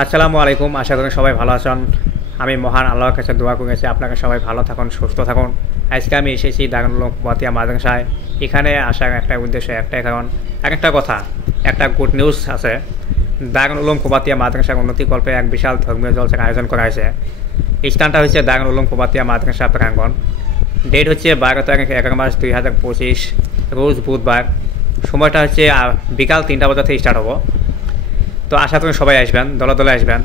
আসসালামু আলাইকুম। আশা করি সবাই ভালো আছেন। আমি মহান আল্লাহর কাছে দোয়া করেছি আপনারা সবাই ভালো থাকুন, সুস্থ থাকুন। আজকে আমি এসেছি দারুল উলুম কুবাতিয়া মাদ্রাসায়। এখানে আসার একটা উদ্দেশ্য একটাই, কারণ একটা কথা, একটা গুড নিউজ আছে। দারুল উলুম কুবাতিয়া মাদ্রাসার উন্নতিকল্পে এক বিশাল ধর্মীয় জলসার আয়োজন করা হয়েছে। এই স্থানটা হচ্ছে দারুল উলুম কুবাতিয়া মাদ্রাসা প্রাঙ্গণ। ডেট হচ্ছে 12 তারিখ 11 মাস 2025, রোজ বুধবার। সময়টা হচ্ছে বিকাল 3টা বাজা থেকে স্টার্ট হবো। তো আশা করি সবাই আসবেন, দলে দলে আসবেন।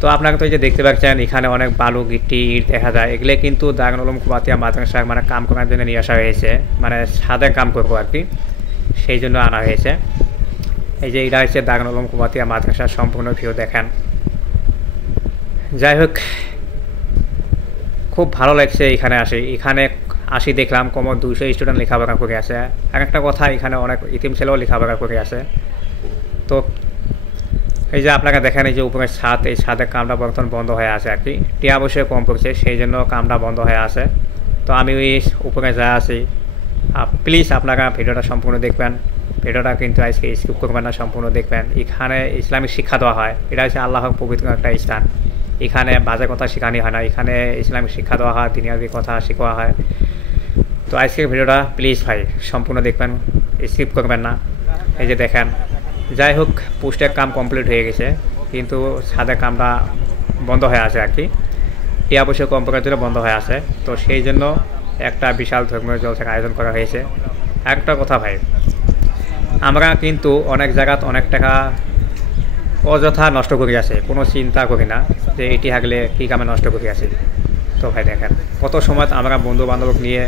তো আপনাকে তো এই যে দেখতে পাচ্ছেন, এখানে অনেক বালু গিট্টি ইট দেখা যায়। এগুলো কিন্তু দারুল উলুম কুবাতিয়া মাদ্রাসা মানে কাম করার জন্য নিয়ে আসা হয়েছে, মানে সাদা কাম করবো আর কি, সেই জন্য আনা হয়েছে। এই যে এটা হচ্ছে দারুল উলুম কুবাতিয়া মাদ্রাসার সম্পূর্ণ ভিউ দেখেন। যাই হোক, খুব ভালো লাগছে এখানে আসি দেখলাম কমর 200 স্টুডেন্ট লেখাপড়া করে আছে। আর একটা কথা, এখানে অনেক ইতিম ছেলেও লেখাপড়া করে আছে। তো এই যে আপনারা দেখেন, এই যে উপরের ছাদ, এই ছাদের কামটা বর্তমান বন্ধ হয়ে আছে আর কি, টিয়া বসে কম পড়ছে, সেই জন্য কামটা বন্ধ হয়ে আছে। তো আমি ওই উপরে যা আছি, প্লিজ আপনারা ভিডিওটা সম্পূর্ণ দেখবেন। ভিডিওটা কিন্তু আজকে স্কিপ করবেন না, সম্পূর্ণ দেখবেন। এখানে ইসলামিক শিক্ষা দেওয়া হয়। এটা হচ্ছে আল্লাহর পবিত্র একটা স্থান। এখানে বাজে কথা শেখানো হয় না, এখানে ইসলামিক শিক্ষা দেওয়া হয়, দুনিয়াবি কথা শেখানো হয়। তো আজকের ভিডিওটা প্লিজ ভাই সম্পূর্ণ দেখবেন, স্কিপ করবেন না। এই যে দেখেন, যাই হোক, পোস্টের কাম কমপ্লিট হয়ে গেছে, কিন্তু ছাদের কামটা বন্ধ হয়ে আছে আর কি, টিয়া পয়সা কম পড়ার জন্য বন্ধ হয়ে আছে। তো সেই জন্য একটা বিশাল ধর্মীয় জলসার আয়োজন করা হয়েছে। একটা কথা ভাই, আমরা কিন্তু অনেক জায়গাত অনেক টাকা অযথা নষ্ট করি আছে, কোনো চিন্তা করি না যে এটি থাকলে কী কামে নষ্ট করি আছে। তো ভাই দেখেন, কত সময় আমরা বন্ধু বান্ধব নিয়ে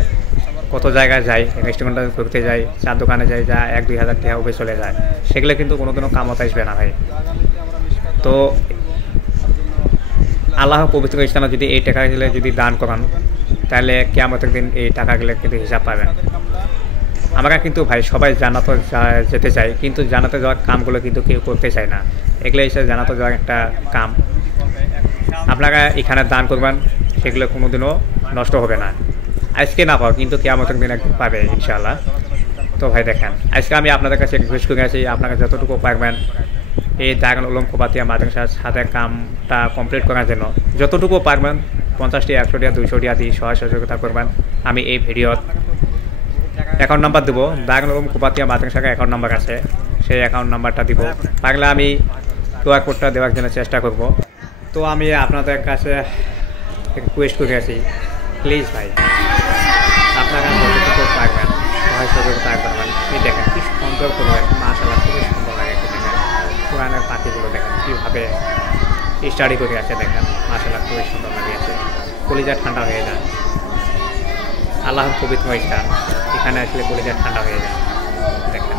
কত জায়গায় যাই, রেস্টুরেন্টে ঘুরতে যাই, চার দোকানে যাই, যা 1-2 হাজার টাকা উপরে চলে যায়, সেগুলো কিন্তু কোনো কামত আসবে না ভাই। তো আল্লাহ পবিত্র স্থানে যদি এই টাকাগুলো যদি দান করান, তাহলে কিয়ামতের দিন এই টাকাগুলো কিন্তু হিসাব পাবেন। আমরা কিন্তু ভাই সবাই জান্নাতে যেতে চাই, কিন্তু জান্নাতে যাওয়ার কামগুলো কিন্তু কেউ করতে চায় না। এগুলো হিসেবে জান্নাতে যাওয়ার একটা কাম, আপনারা এখানে দান করবেন, সেগুলো কোনোদিনও নষ্ট হবে না। আজকে না পাও, কিন্তু কিয়ামতের দিন একদিন পাবে ইনশাআল্লাহ। তো ভাই দেখেন, আজকে আমি আপনাদের কাছে রিকোয়েস্ট করে আছি, আপনারা যতটুকু পারবেন এই দারুল উলুম কুবাতিয়া মাদ্রাসার সাথে কামটা কমপ্লিট করার জন্য যতটুকু পারবেন, 50টি 100 টাকা 200 টাকা দিয়ে সহযোগিতা করবেন। আমি এই ভিডিওর অ্যাকাউন্ট নাম্বার দেবো, দারুল উলুম কুবাতিয়া মাদ্রাসার অ্যাকাউন্ট নাম্বার আছে, সেই অ্যাকাউন্ট নাম্বারটা দিব। পারলে আমি কিউআর কোডটা দেওয়ার জন্য চেষ্টা করব। তো আমি আপনাদের কাছে রিকোয়েস্ট করে আছি, প্লিজ ভাই আপনারা যতটুকু পারবেন সহযোগিতা করবেন। এই দেখেন কি সুন্দর করবেন, মাশাআল্লাহ খুবই সুন্দর লাগে। দেখেন কোরআনের পাখিগুলো দেখেন কীভাবে স্টাডি করে আছে, দেখেন মাশাআল্লাহ খুবই সুন্দর লাগে আছে, কলিজা ঠান্ডা হয়ে যায়। আল্লাহর পবিত্র স্থান, এখানে আসলে কলিজা ঠান্ডা হয়ে যায়। দেখেন